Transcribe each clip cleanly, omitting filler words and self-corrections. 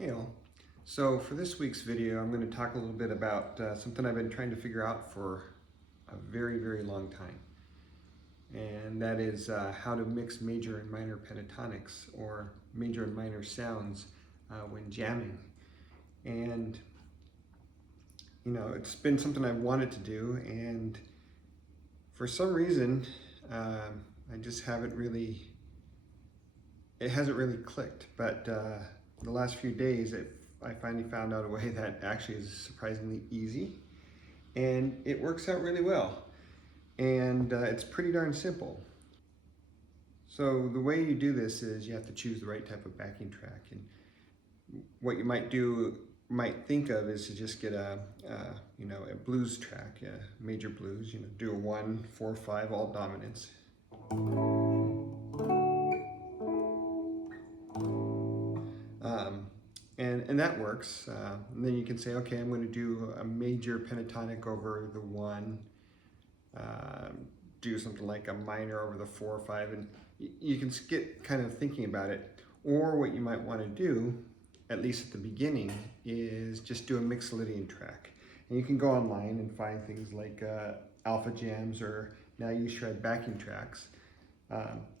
Hey all. So for this week's video, I'm going to talk a little bit about something I've been trying to figure out for a very long time. And that is how to mix major and minor pentatonics or major and minor sounds when jamming. And you know, it's been something I've wanted to do, and for some reason I just haven't really, it hasn't really clicked. But the last few days I finally found out a way that actually is surprisingly easy, and it works out really well, and it's pretty darn simple. So the way you do this is you have to choose the right type of backing track, and what you might think of is to just get a blues track, a major blues, do a 1, 4, 5 all dominants. And that works. And then you can say, okay, I'm going to do a major pentatonic over the 1, do something like a minor over the 4 or 5, and you can get kind of thinking about it. Or what you might want to do, at least at the beginning, is just do a Mixolydian track. And you can go online and find things like alpha jams, or now you shred backing tracks,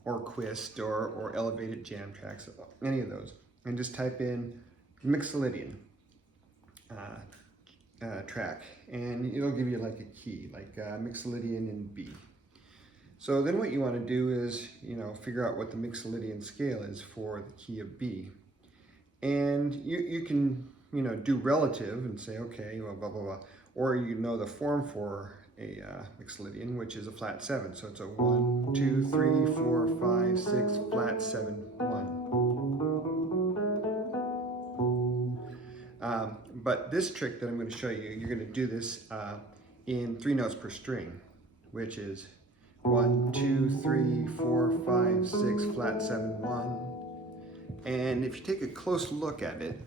or Quist, or elevated jam tracks, any of those, and just type in Mixolydian track, and it'll give you like a key, like Mixolydian in B. So then what you want to do is, figure out what the Mixolydian scale is for the key of B. And you can, do relative and say, okay, well, blah, blah, blah. Or you know the form for a Mixolydian, which is a flat 7. So it's a 1, 2, 3, 4, 5, 6, flat 7, 1. But this trick that I'm going to show you, you're going to do this in 3 notes per string, which is 1, 2, 3, 4, 5, 6, flat 7, 1. And if you take a close look at it,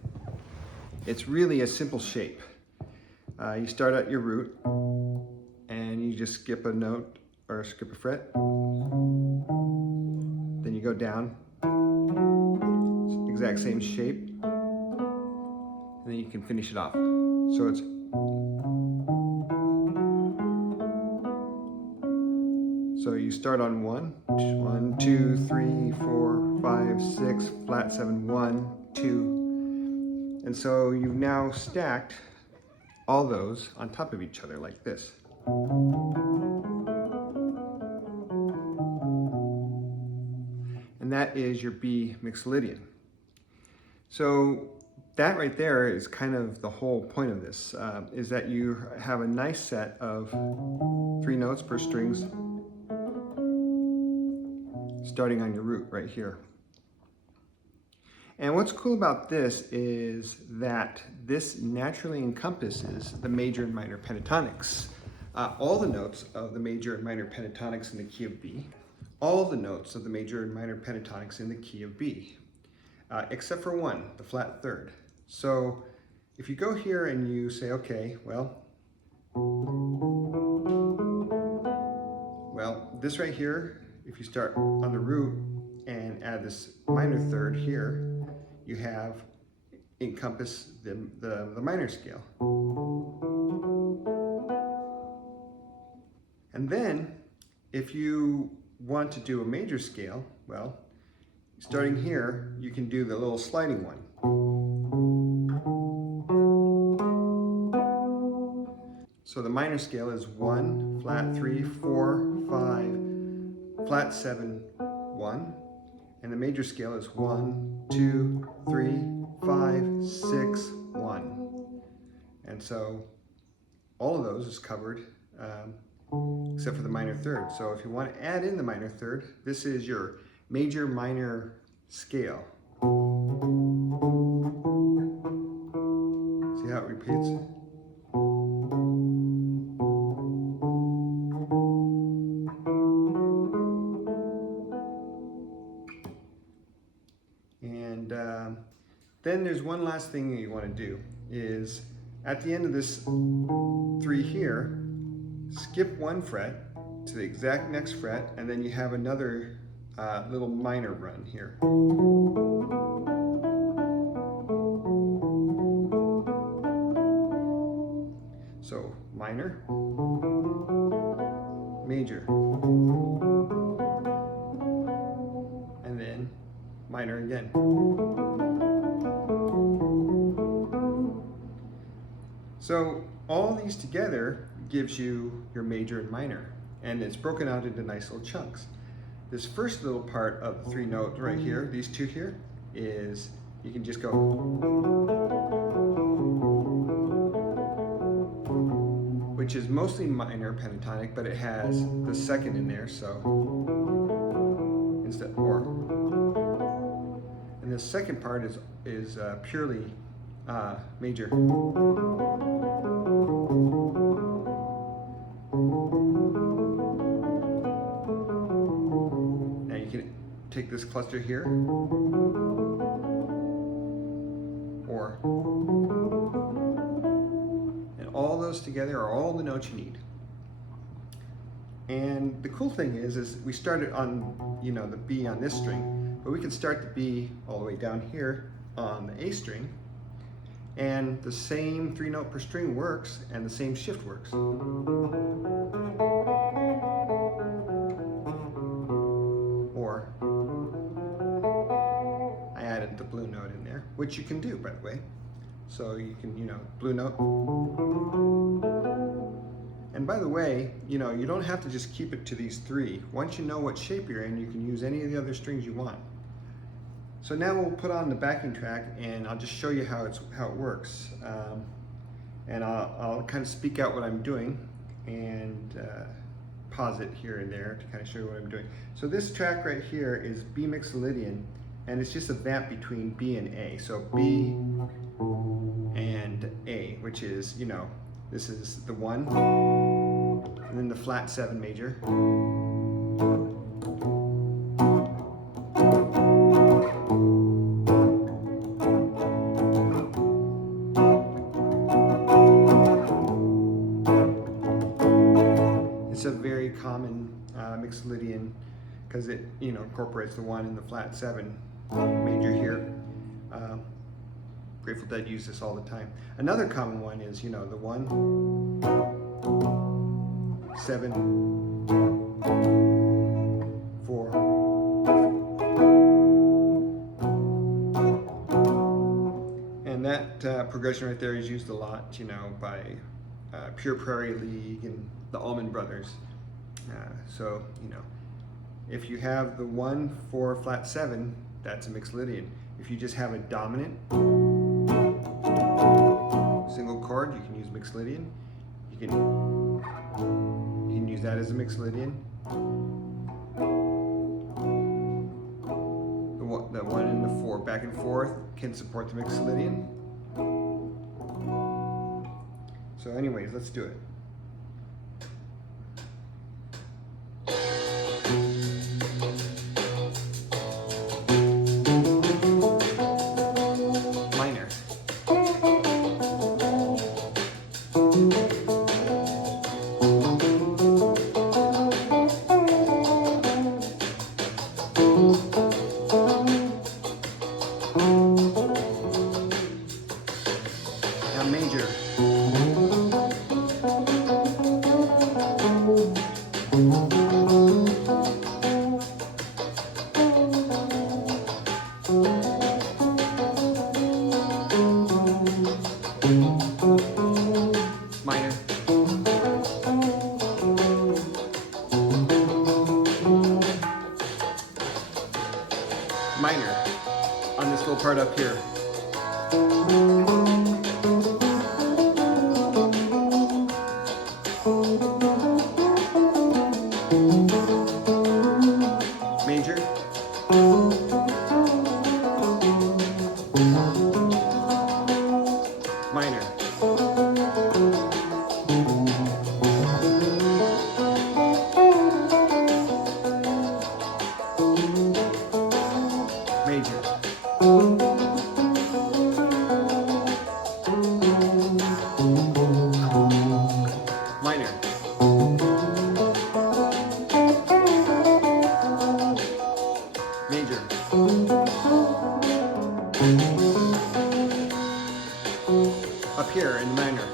it's really a simple shape. You start at your root, and you just skip a note or skip a fret. Then you go down, exact same shape. And then you can finish it off. So it's you start on 1, 1, 2, 3, 4, 5, 6, flat 7, 1, 2. And so you've now stacked all those on top of each other like this. And that is your B Mixolydian. So that right there is kind of the whole point of this, is that you have a nice set of 3 notes per strings starting on your root right here. And what's cool about this is that this naturally encompasses the major and minor pentatonics. All the notes of the major and minor pentatonics in the key of B, all the notes of the major and minor pentatonics in the key of B, except for 1, the flat 3rd. So if you go here and you say, okay, well, this right here, if you start on the root and add this minor 3rd here, you have encompass the minor scale. And then if you want to do a major scale, well, starting here, you can do the little sliding one. So the minor scale is 1, flat 3, 4, 5, flat 7, 1. And the major scale is 1, 2, 3, 5, 6, 1. And so all of those is covered except for the minor 3rd. So if you want to add in the minor 3rd, this is your major minor scale. See how it repeats? And then there's one last thing that you want to do, is at the end of this 3 here, skip 1 fret to the exact next fret, and then you have another little minor run here. minor, major, and then minor again. So all these together gives you your major and minor, and it's broken out into nice little chunks. This first little part of the 3 notes right here, these 2 here, is you can just go, which is mostly minor pentatonic, but it has the 2nd in there, so instead, or. And the second part is purely major. Now you can take this cluster here, or, and all those together are all the notes you need. And the cool thing is we started on, you know, the B on this string, but we can start the B all the way down here on the A string, and the same 3 note per string works, and the same shift works. Or I added the blue note in there, which you can do, by the way. So you can, you know, blue note. And by the way, you know, you don't have to just keep it to these 3. Once you know what shape you're in, you can use any of the other strings you want. So now we'll put on the backing track, and I'll just show you how it works. And I'll kind of speak out what I'm doing and pause it here and there to kind of show you what I'm doing. So this track right here is B Mixolydian, and it's just a vamp between B and A. So B and A, which is, you know, this is the 1, and then the flat 7 major. It's a very common Mixolydian because it, you know, incorporates the 1 and the flat 7 major here. Grateful Dead use this all the time. Another common one is, you know, the 1, 7, 4, and that progression right there is used a lot, you know, by Pure Prairie League and the Allman Brothers. So, you know, if you have the 1, 4, flat 7, that's a Mixolydian. If you just have a dominant single chord, you can use Mixolydian. You can use that as a Mixolydian. The 1 and the 4 back and forth can support the Mixolydian. So anyways, let's do it. Now major. Minor. Minor on this little part up here. Major. Minor. Major. Minor. Major. Up here in the minor.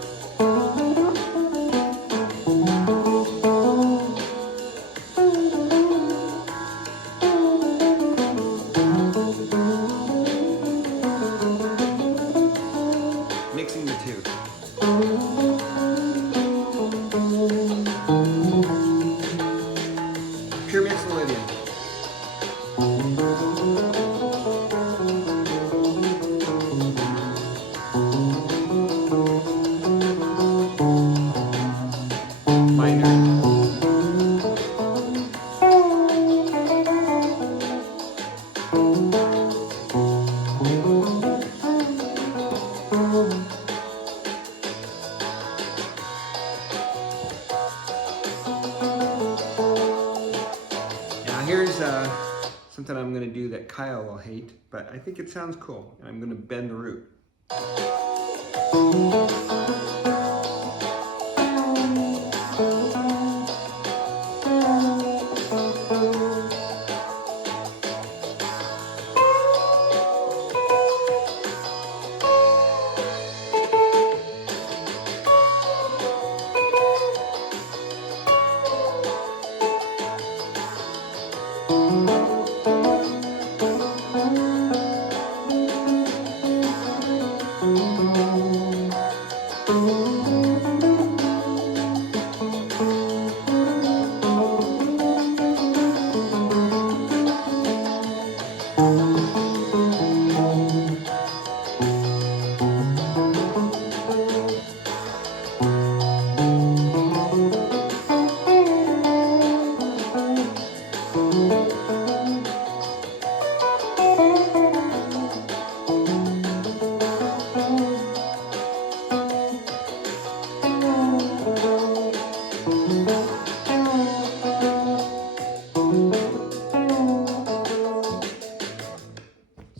something I'm going to do that Kyle will hate, but I think it sounds cool, and I'm going to bend the root.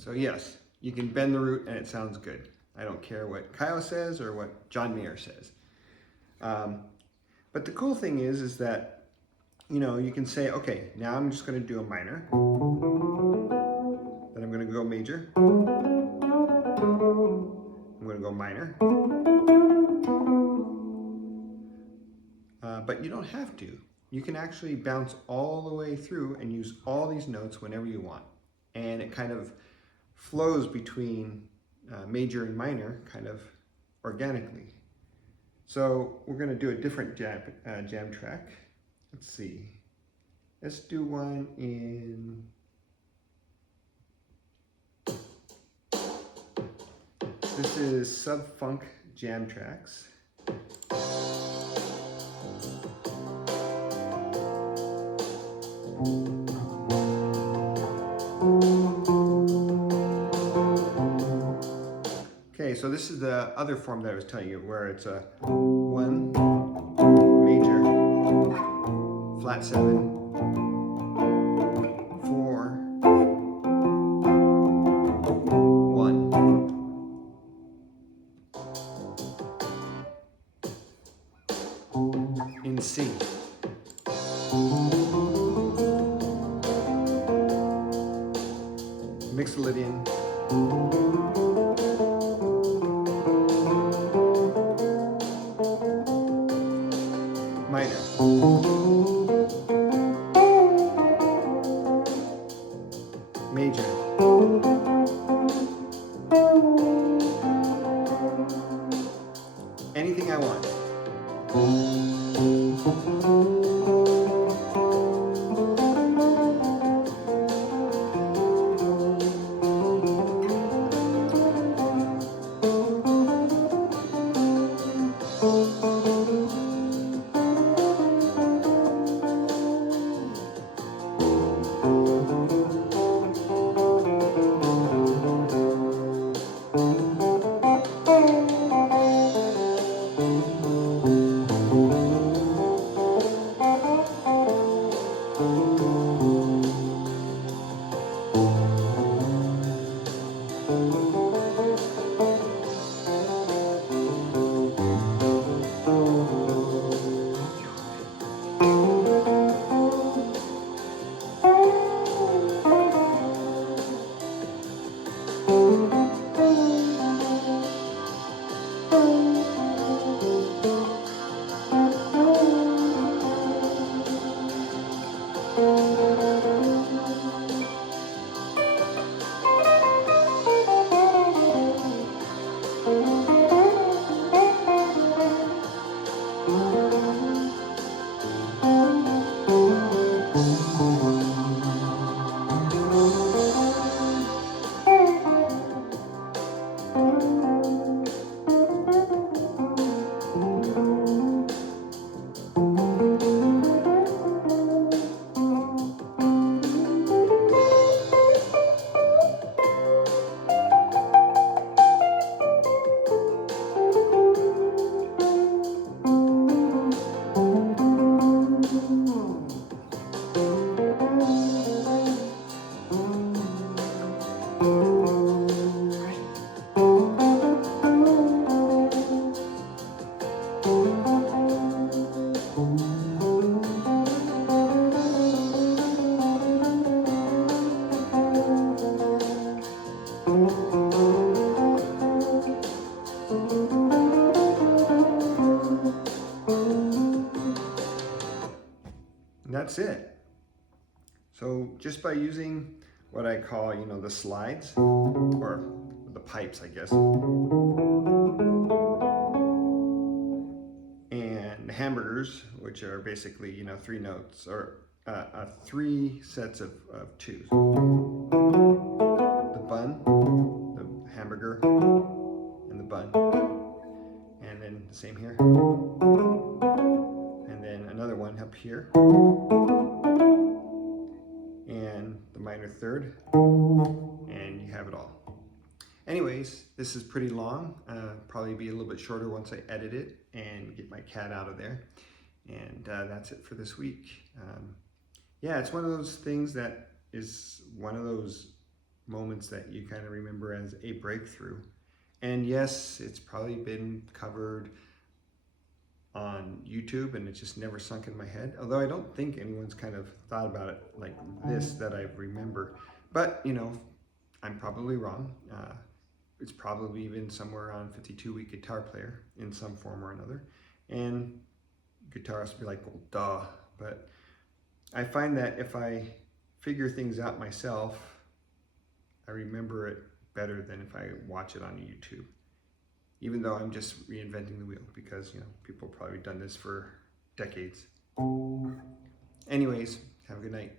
So yes, you can bend the root and it sounds good. I don't care what Kyle says or what John Mayer says. But the cool thing is that, you know, you can say, okay, now I'm just going to do a minor. Then I'm going to go major. I'm going to go minor. But you don't have to. You can actually bounce all the way through and use all these notes whenever you want. And it kind of flows between major and minor kind of organically. So we're going to do a different jam track. Let's see. Let's do one in... This is Sub-Funk Jam Tracks. Okay, so this is the other form that I was telling you, where it's a 1, major, flat 7, 4, 1. In C. Mixolydian. Minor. Major. Anything I want. that's it. So just by using what I call, the slides, or the pipes, I guess, and hamburgers, which are basically, 3 notes, or 3 sets of twos. The bun, the hamburger, and the bun. And then the same here. And then another one up here. And the minor third. And you have it all. Anyways, this is pretty long. Probably be a little bit shorter once I edit it and get my cat out of there. And that's it for this week. Yeah, it's one of those things that is one of those moments that you kind of remember as a breakthrough. And yes, it's probably been covered on YouTube and it just never sunk in my head. Although I don't think anyone's kind of thought about it like this that I remember. But, I'm probably wrong. It's probably been somewhere on 52-week guitar player in some form or another. And guitarists be like, well, duh. But I find that if I figure things out myself, I remember it better than if I watch it on YouTube. Even though I'm just reinventing the wheel, because people have probably done this for decades. Anyways, have a good night.